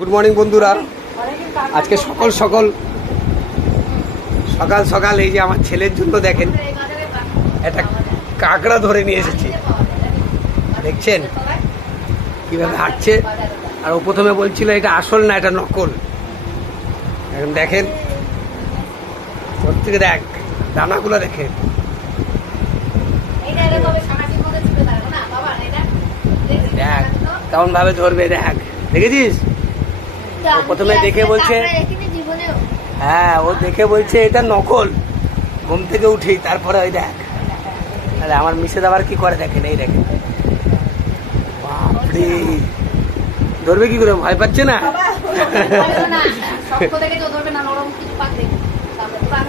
Good morning বন্ধুরা। আজকে সকাল সকাল এই যে আমার ছেলের জন্য দেখেন একটা কাঁকড়া ধরে নিয়ে এসেছি, দেখছেন কিভাবে হাঁটছে। আর ও প্রথমে বলছিল এটা আসল না, এটা নকল। এখন দেখেন ওর থেকে দেখ দানাগুলো দেখেন, দেখ কেমন ভাবে ধরবে, দেখ দেখেছিস। ও প্রথমে দেখে বলছে, হ্যাঁ ও দেখে বলছে এটা নকল, ঘুম থেকে উঠেই তারপরে ওই দেখ। আরে আমার মিসেস আবার কি করে দেখেন, এই দেখেন বাপরে, ধরবে কি করে, ভয় পাচ্ছে না?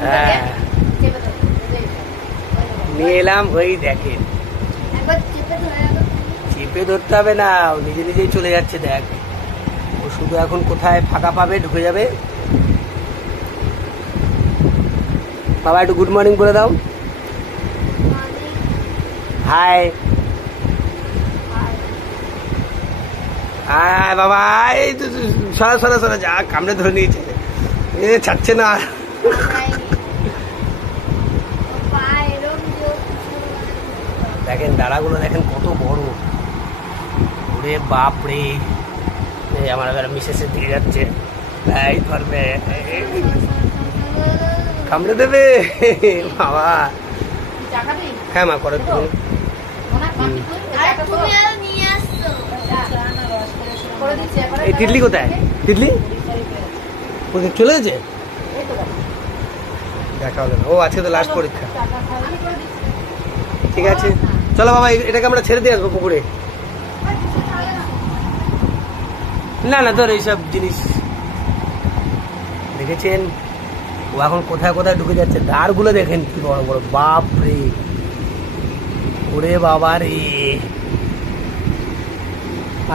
হ্যাঁ নিয়ে এলাম, ওই দেখেন চেপে ধরতে হবে না, ও নিজে নিজেই চলে যাচ্ছে। দেখ ও শুধু এখন কোথায় ফাঁকা পাবে ঢুকে যাবে। বাবা একটু গুড মর্নিং বলে দাও, হাই। হ্যাঁ বাবা, এই তো সরা যা, কামড়ে ধরে নিয়েছে, এ ছাড়ছে না। দেখেন দাঁড়াগুলো দেখেন কত বড়, ওরে বাপ রে। আমার মিসেসের দিকে যাচ্ছে, এই ধরবে, কামড়ে দেবে বাবা। হ্যাঁ মা করে তুমি। এই তিতলি কোথায়, তিতলি চলে গেছে, দেখা হলো না। ও আজকে তো লাস্ট পরীক্ষা, ঠিক আছে চলো বাবা এটাকে আমরা ছেড়ে দিয়ে আসবো পুকুরে। না না তোর এইসব জিনিস দেখেছেন, ও এখন কোথায় কোথায় ঢুকে যাচ্ছে। ধারগুলো দেখেন কি বড় বড়, বাপ রে, ওরে বাবা রে।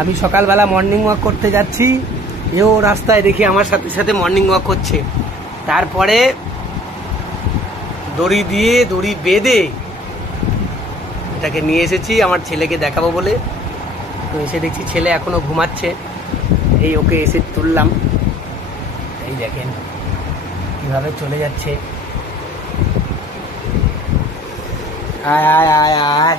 আমি সকালবেলা মর্নিং ওয়াক করতে যাচ্ছি, এও রাস্তায় দেখি আমার সাথে সাথে মর্নিং ওয়াক করছে। তারপরে দড়ি বেঁধে এটাকে নিয়ে এসেছি আমার ছেলেকে দেখাবো বলে। তো এসে দেখছি ছেলে এখনো ঘুমাচ্ছে, এই ওকে এসে তুললাম। এই দেখেন কিভাবে চলে যাচ্ছে, আয় আয় আয় আয়।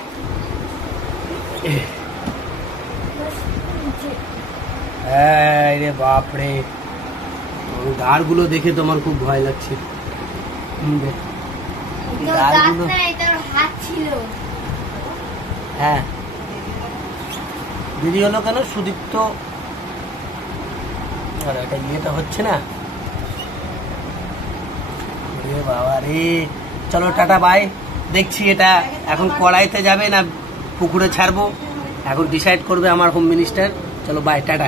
রে বাপরে, ধারগুলো দেখে তোমার খুব ভয় লাগছে। হ্যাঁ দিদি হলো কেন, সুদীপ্ত এটা ইয়েটা হচ্ছে না। বাবা রে, চলো টাটা বাই। দেখছি এটা এখন কড়াইতে যাবে না পুকুরে ছাড়বো, এখন ডিসাইড করবে আমার হোম মিনিস্টার। চলো বাই, টাটা।